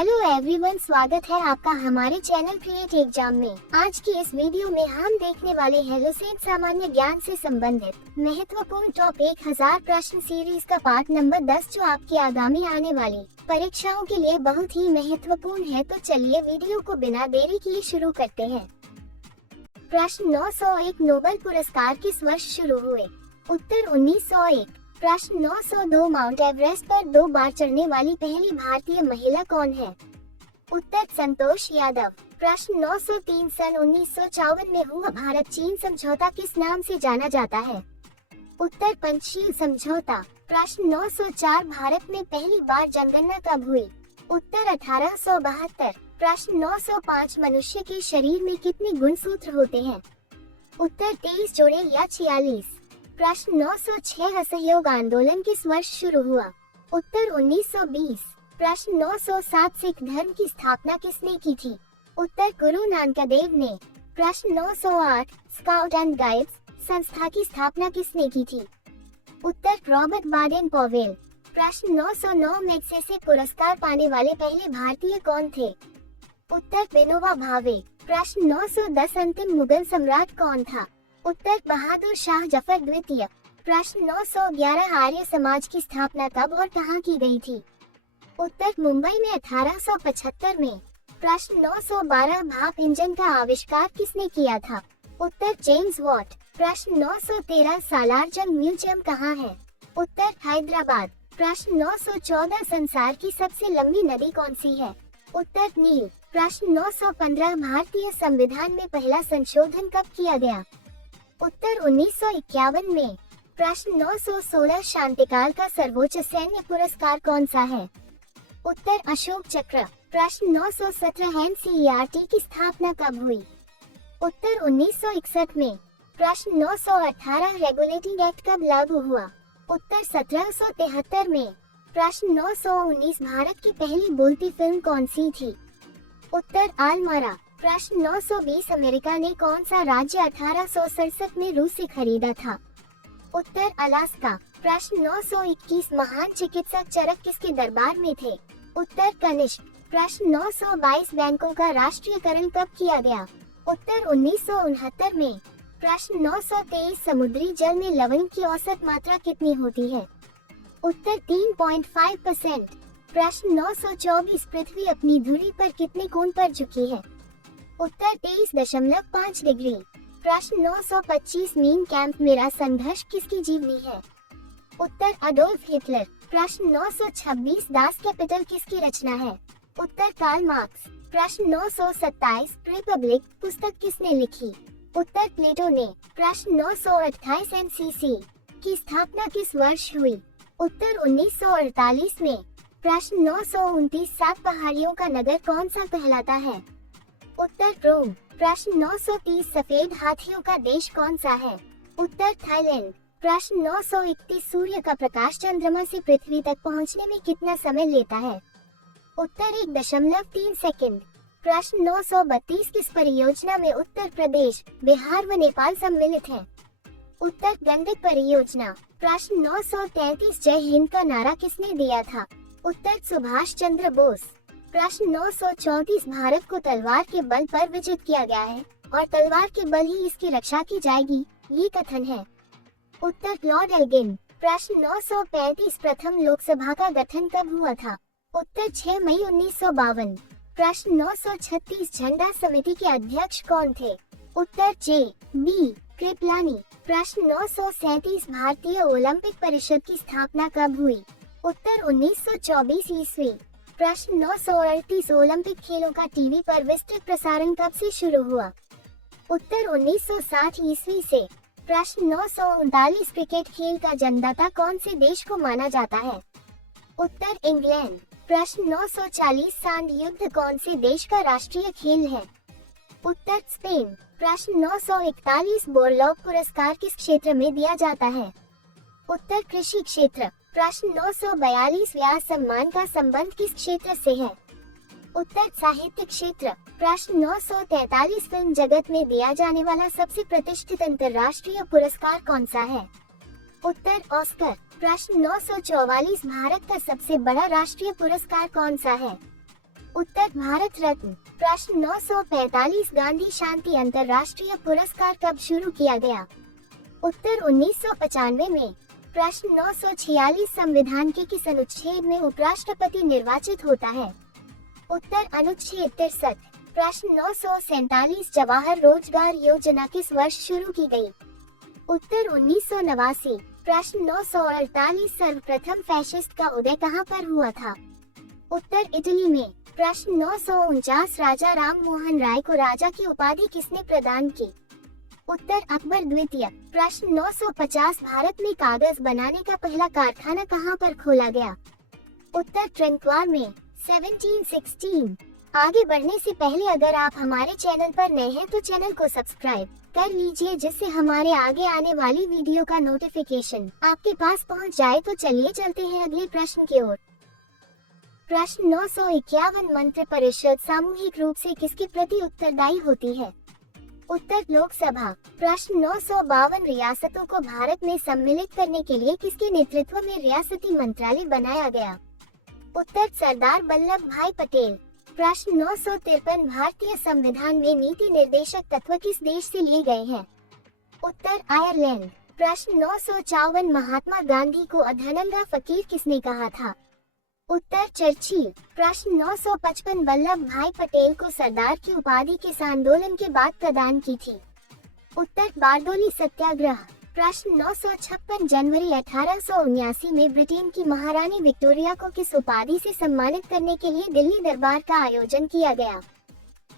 Hello everyone, स्वागत है आपका हमारे चैनल क्रिएट एग्जाम में। आज की इस वीडियो में हम देखने वाले हेलोसेन सामान्य ज्ञान से संबंधित महत्वपूर्ण टॉप 1000 प्रश्न सीरीज का पार्ट नंबर 10 जो आपकी आगामी आने वाली परीक्षाओं के लिए बहुत ही महत्वपूर्ण है। तो चलिए वीडियो को बिना देरी किए शुरू करते हैं। प्रश्न 901 नोबेल पुरस्कार किस वर्ष शुरू हुए? उत्तर 1901। प्रश्न 902 माउंट एवरेस्ट पर 2 बार चढ़ने वाली पहली भारतीय महिला कौन है? उत्तर संतोष यादव। प्रश्न 903 सन 1954 में हुआ भारत चीन समझौता किस नाम से जाना जाता है? उत्तर पंचशील समझौता। प्रश्न 904 भारत में पहली बार जनगणना कब हुई? उत्तर 1872। प्रश्न 905 मनुष्य के शरीर में कितने गुणसूत्र होते हैं? उत्तर 23 जोड़े या 46। प्रश्न 906 असहयोग आंदोलन किस वर्ष शुरू हुआ? उत्तर 1920। प्रश्न 907 सिख धर्म की स्थापना किसने की थी? उत्तर गुरु नानक देव ने। प्रश्न 908 स्काउट एंड गाइड्स संस्था की स्थापना किसने की थी? उत्तर रॉबर्ट बाडेन पॉवेल। प्रश्न 909 मैग्सेसे पुरस्कार पाने वाले पहले भारतीय कौन थे? उत्तर विनोबा भावे। प्रश्न 910 अंतिम मुगल सम्राट कौन था? उत्तर बहादुर शाह जफर द्वितीय। प्रश्न 911 आर्य समाज की स्थापना कब और कहाँ की गई थी? उत्तर मुंबई में 1875 में। प्रश्न 912 भाप इंजन का आविष्कार किसने किया था? उत्तर जेम्स वॉट। प्रश्न 913 सालार जंग म्यूजियम कहाँ है? उत्तर हैदराबाद। प्रश्न 914 संसार की सबसे लंबी नदी कौन सी है? उत्तर नील। प्रश्न 915 भारतीय संविधान में पहला संशोधन कब किया गया? उत्तर 1951 में। प्रश्न 916 शांतिकाल का सर्वोच्च सैन्य पुरस्कार कौन सा है? उत्तर अशोक चक्र। प्रश्न 917 एनसीईआरटी की स्थापना कब हुई? उत्तर 1961 में। प्रश्न 918 रेगुलेटिंग एक्ट कब लागू हुआ? उत्तर 1773 में। प्रश्न 919 भारत की पहली बोलती फिल्म कौन सी थी? उत्तर आलमारा। प्रश्न 920 अमेरिका ने कौन सा राज्य 1867 में रूस से खरीदा था? उत्तर अलास्का। प्रश्न 921 महान चिकित्सक चरक किसके दरबार में थे? उत्तर कनिष्क। प्रश्न 922 बैंकों का राष्ट्रीयकरण कब किया गया? उत्तर 1969 में। प्रश्न 923 समुद्री जल में लवण की औसत मात्रा कितनी होती है? उत्तर 3.5%। प्रश्न 924 पृथ्वी अपनी धुरी पर कितने कोण पर झुकी है? उत्तर 23.5 डिग्री। प्रश्न 925 मीन कैंप मेरा संघर्ष किसकी जीवनी है? उत्तर अडोल्फ हिटलर। प्रश्न 926 दास कैपिटल किसकी रचना है? उत्तर कार्ल मार्क्स। प्रश्न 927 रिपब्लिक पुस्तक किसने लिखी? उत्तर प्लेटो ने। प्रश्न 928 एनसीसी की स्थापना किस वर्ष हुई? उत्तर 1948 में। प्रश्न 929 7 पहाड़ियों का नगर कौन सा कहलाता है? उत्तर रोम। प्रश्न 930 सफेद हाथियों का देश कौन सा है? उत्तर थाईलैंड। प्रश्न 931 सूर्य का प्रकाश चंद्रमा से पृथ्वी तक पहुंचने में कितना समय लेता है? उत्तर 1.3 सेकंड। प्रश्न 932 किस परियोजना में उत्तर प्रदेश, बिहार व नेपाल सम्मिलित हैं? उत्तर गंडक परियोजना। प्रश्न 933 जय हिंद का नारा किसने दिया था? उत्तर सुभाष चंद्र बोस। प्रश्न 934 भारत को तलवार के बल पर विजित किया गया है और तलवार के बल ही इसकी रक्षा की जाएगी, ये कथन है? उत्तर लॉर्ड एल्गिन। प्रश्न 935 प्रथम लोकसभा का गठन कब हुआ था? उत्तर 6 मई 1952। प्रश्न 936 झंडा समिति के अध्यक्ष कौन थे? उत्तर जे बी कृपलानी। प्रश्न 937 भारतीय ओलंपिक परिषद की स्थापना कब हुई? उत्तर 1924 ईस्वी। प्रश्न 938 ओलंपिक खेलों का टीवी पर विस्तृत प्रसारण कब से शुरू हुआ? उत्तर 1960 ईस्वी से। प्रश्न 939 क्रिकेट खेल का जन्मदाता कौन से देश को माना जाता है? उत्तर इंग्लैंड। प्रश्न 940 सांड युद्ध कौन से देश का राष्ट्रीय खेल है? उत्तर स्पेन। प्रश्न 941 बोरलॉग पुरस्कार किस क्षेत्र में दिया जाता है? उत्तर कृषि क्षेत्र। प्रश्न 942 व्यास सम्मान का संबंध किस क्षेत्र से है? उत्तर साहित्य क्षेत्र। प्रश्न 943 फिल्म जगत में दिया जाने वाला सबसे प्रतिष्ठित अंतर्राष्ट्रीय पुरस्कार कौन सा है? उत्तर ऑस्कर। प्रश्न 944 भारत का सबसे बड़ा राष्ट्रीय पुरस्कार कौन सा है? उत्तर भारत रत्न। प्रश्न 945 गांधी शांति अंतर्राष्ट्रीय पुरस्कार कब शुरू किया गया? उत्तर 1995 में। प्रश्न 946 संविधान के किस अनुच्छेद में उपराष्ट्रपति निर्वाचित होता है? उत्तर अनुच्छेद 63। प्रश्न 947 जवाहर रोजगार योजना किस वर्ष शुरू की गई? उत्तर 1989। प्रश्न 948 सर्वप्रथम फैशिस्ट का उदय कहां पर हुआ था? उत्तर इटली में। प्रश्न 949 राजा राम मोहन राय को राजा की उपाधि किसने प्रदान की? उत्तर अकबर द्वितीय। प्रश्न 950 भारत में कागज बनाने का पहला कारखाना कहां पर खोला गया? उत्तर ट्रिनिक्वार में 1716। आगे बढ़ने से पहले अगर आप हमारे चैनल पर नए हैं तो चैनल को सब्सक्राइब कर लीजिए, जिससे हमारे आगे आने वाली वीडियो का नोटिफिकेशन आपके पास पहुंच जाए। तो चलिए चलते हैं अगले प्रश्न की ओर। प्रश्न 951 मंत्रि परिषद सामूहिक रूप से किसके प्रति उत्तरदायी होती है? उत्तर लोकसभा। प्रश्न 952 रियासतों को भारत में सम्मिलित करने के लिए किसके नेतृत्व में रियासती मंत्रालय बनाया गया? उत्तर सरदार वल्लभ भाई पटेल। प्रश्न 953 भारतीय संविधान में नीति निर्देशक तत्व किस देश से लिए गए हैं? उत्तर आयरलैंड। प्रश्न 954 महात्मा गांधी को अधनंगा फकीर किसने कहा था? उत्तर चर्चिल। प्रश्न 955 वल्लभ भाई पटेल को सरदार की उपाधि किस आंदोलन के बाद प्रदान की थी? उत्तर बारडोली सत्याग्रह। प्रश्न 956 जनवरी 1879 में ब्रिटेन की महारानी विक्टोरिया को किस उपाधि से सम्मानित करने के लिए दिल्ली दरबार का आयोजन किया गया?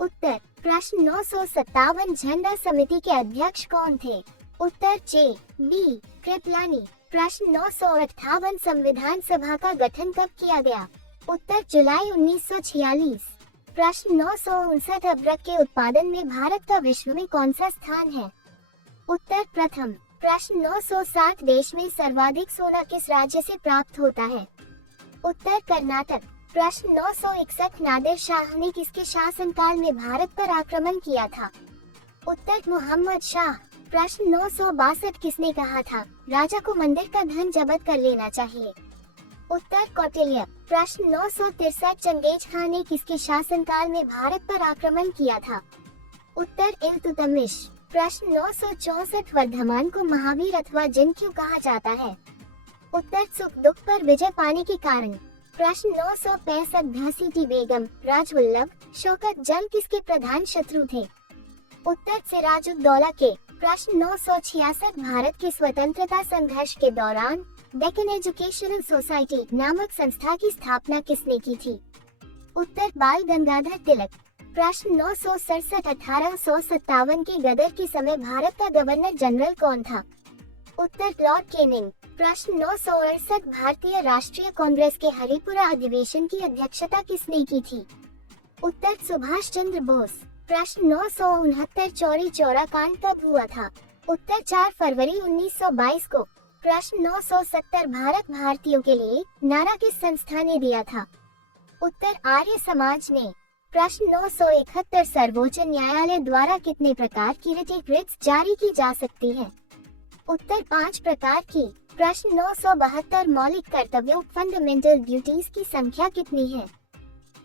उत्तर। प्रश्न 957 झंडा समिति के अध्यक्ष कौन थे? उत्तर जे बी कृपलानी। प्रश्न 958 संविधान सभा का गठन कब किया गया? उत्तर जुलाई 1946। प्रश्न 959 अदरक के उत्पादन में भारत का विश्व में कौन सा स्थान है? उत्तर प्रथम। प्रश्न 960 देश में सर्वाधिक सोना किस राज्य से प्राप्त होता है? उत्तर कर्नाटक। प्रश्न 961 नादिर शाह ने किसके शासनकाल में भारत पर आक्रमण किया था? उत्तर मोहम्मद शाह। प्रश्न 962 किसने कहा था राजा को मंदिर का धन जब्त कर लेना चाहिए? उत्तर कौटिल्य। प्रश्न 963 चंगेज खान ने किसके शासनकाल में भारत पर आक्रमण किया था? उत्तर इल्तुतमिश। प्रश्न 964 वर्धमान को महावीर अथवा जिन क्यों कहा जाता है? उत्तर सुख दुख पर विजय पाने के कारण। प्रश्न 965 घसीटी बेगम, राजवल्लभ, शौकत जंग किसके प्रधान शत्रु थे? उत्तर सिराजुद्दौला के। प्रश्न 966 भारत के स्वतंत्रता संघर्ष के दौरान डेक्कन एजुकेशनल सोसाइटी नामक संस्था की स्थापना किसने की थी? उत्तर बाल गंगाधर तिलक। प्रश्न 967 1857 के गदर के समय भारत का गवर्नर जनरल कौन था? उत्तर लॉर्ड केनिंग। प्रश्न 968 भारतीय राष्ट्रीय कांग्रेस के हरिपुरा अधिवेशन की अध्यक्षता किसने की थी? उत्तर सुभाष चंद्र बोस। प्रश्न 969 चौरी चौरा कांड कब हुआ था? उत्तर 4 फरवरी 1922 को। प्रश्न 970 भारत भारतीयों के लिए नारा किस संस्था ने दिया था? उत्तर आर्य समाज ने। प्रश्न 971 सर्वोच्च न्यायालय द्वारा कितने प्रकार की रिट्स जारी की जा सकती है? उत्तर 5 प्रकार की। प्रश्न 972 मौलिक कर्तव्यों फंडामेंटल ड्यूटीज की संख्या कितनी है?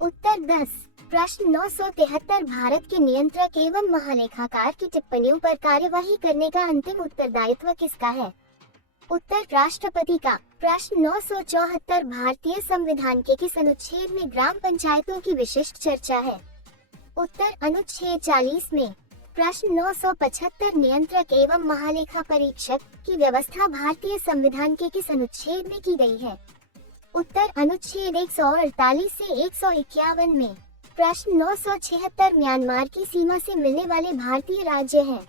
उत्तर 10। प्रश्न 973 भारत के नियंत्रक एवं महालेखाकार की टिप्पणियों पर कार्यवाही करने का अंतिम उत्तरदायित्व किसका है? उत्तर राष्ट्रपति का। प्रश्न 974 भारतीय संविधान के किस अनुच्छेद में ग्राम पंचायतों की विशिष्ट चर्चा है? उत्तर अनुच्छेद 40 में। प्रश्न 975 नियंत्रक एवं महालेखा परीक्षक की व्यवस्था भारतीय संविधान के किस अनुच्छेद में की गई है? उत्तर अनुच्छेद 148 से 151 में। प्रश्न 976 म्यांमार की सीमा से मिलने वाले भारतीय राज्य हैं?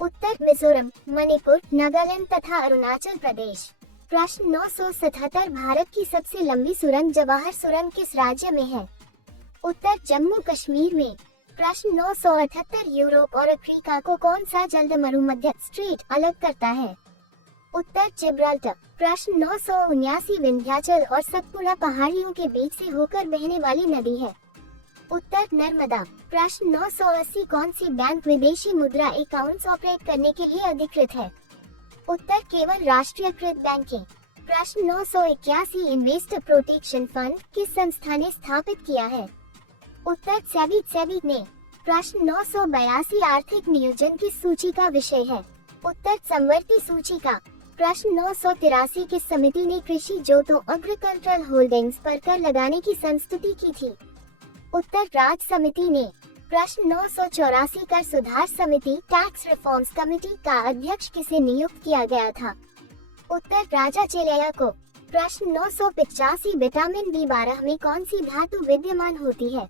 उत्तर मिजोरम, मणिपुर, नागालैंड तथा अरुणाचल प्रदेश। प्रश्न 977 भारत की सबसे लंबी सुरंग जवाहर सुरंग किस राज्य में है? उत्तर जम्मू कश्मीर में। प्रश्न 978 यूरोप और अफ्रीका को कौन सा जल्द मरुमध्य स्ट्रेट अलग करता है? उत्तर जिब्राल्टर। प्रश्न 979 विंध्याचल और सतपुड़ा पहाड़ियों के बीच से होकर बहने वाली नदी है? उत्तर नर्मदा। प्रश्न 980 कौन सी बैंक विदेशी मुद्रा अकाउंट्स ऑपरेट करने के लिए अधिकृत है? उत्तर केवल राष्ट्रीयकृत बैंकें। प्रश्न 981 इन्वेस्टर प्रोटेक्शन फंड किस संस्था ने स्थापित किया है? उत्तर सेबी ने। प्रश्न 982 आर्थिक नियोजन किस सूची का विषय है? उत्तर समवर्ती सूची का। प्रश्न 983 किस समिति ने कृषि जोतों एग्रीकल्चरल होल्डिंग्स पर कर लगाने की संस्तुति की थी? उत्तर राज्य समिति ने। प्रश्न 984 कर सुधार समिति टैक्स रिफॉर्म्स कमेटी का अध्यक्ष किसे नियुक्त किया गया था? उत्तर राजा चेलैया को। प्रश्न 985 विटामिन B12 में कौन सी धातु विद्यमान होती है?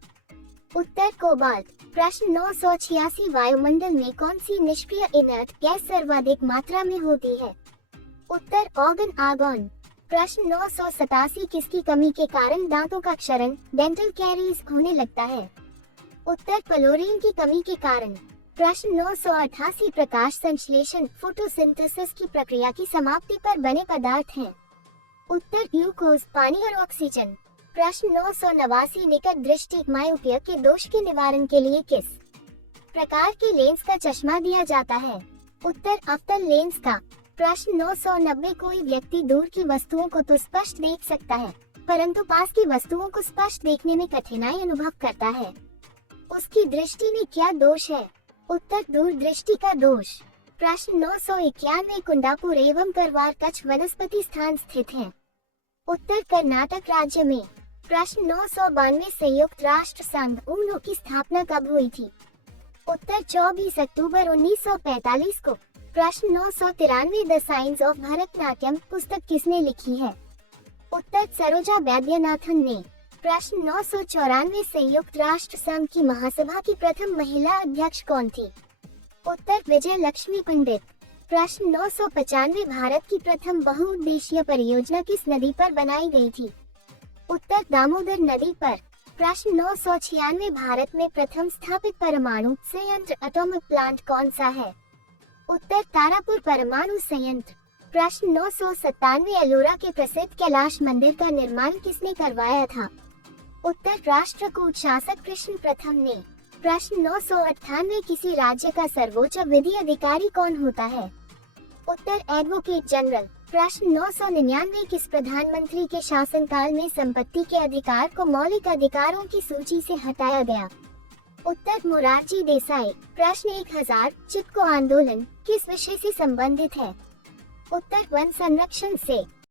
उत्तर कोबाल्ट। प्रश्न 986 वायुमंडल में कौन सी निष्क्रिय इनर्ट गैस सर्वाधिक मात्रा में होती है? उत्तर आर्गन। प्रश्न 987 किसकी कमी के कारण दांतों का क्षरण डेंटल कैरीज होने लगता है? उत्तर क्लोरीन की कमी के कारण। प्रश्न 988 प्रकाश संश्लेषण फोटोसिंथेसिस की प्रक्रिया की समाप्ति पर बने पदार्थ हैं? उत्तर ग्लूकोज पानी और ऑक्सीजन। प्रश्न 989 निकट दृष्टि मायोपिया के दोष के निवारण के लिए किस प्रकार के लेंस का चश्मा दिया जाता है? उत्तर अवतल लेंस का। प्रश्न 990 कोई व्यक्ति दूर की वस्तुओं को तो स्पष्ट देख सकता है, परंतु पास की वस्तुओं को स्पष्ट देखने में कठिनाई अनुभव करता है। उसकी दृष्टि में क्या दोष है? उत्तर दूरदृष्टि का दोष। प्रश्न 991 कुंडापुर एवं करवार कच्छ वनस्पति स्थान स्थित है? उत्तर कर्नाटक राज्य में। प्रश्न 992 संयुक्त राष्ट्र संघ UNO की स्थापना कब हुई थी? उत्तर 24 अक्टूबर 1945 को। प्रश्न 993 द साइंस ऑफ भरतनाट्यम पुस्तक किसने लिखी है? उत्तर सरोजा वैद्यनाथन ने। प्रश्न 994 संयुक्त राष्ट्र संघ की महासभा की प्रथम महिला अध्यक्ष कौन थी? उत्तर विजय लक्ष्मी पंडित। प्रश्न 995 भारत की प्रथम बहुउद्देशीय परियोजना किस नदी पर बनाई गई थी? उत्तर दामोदर नदी पर। प्रश्न 996 भारत में प्रथम स्थापित परमाणु संयंत्र एटॉमिक प्लांट कौन सा है? उत्तर तारापुर परमाणु संयंत्र। प्रश्न 997 एलोरा के प्रसिद्ध कैलाश मंदिर का निर्माण किसने करवाया था? उत्तर राष्ट्रकूट शासक कृष्ण प्रथम ने। प्रश्न 998 किसी राज्य का सर्वोच्च विधि अधिकारी कौन होता है? उत्तर एडवोकेट जनरल। प्रश्न 999 किस प्रधानमंत्री के शासनकाल में संपत्ति के अधिकार को मौलिक अधिकारों की सूची से हटाया गया? उत्तर मोरारजी देसाई। प्रश्न 1000 चिपको आंदोलन किस विषय से संबंधित है? उत्तर वन संरक्षण से।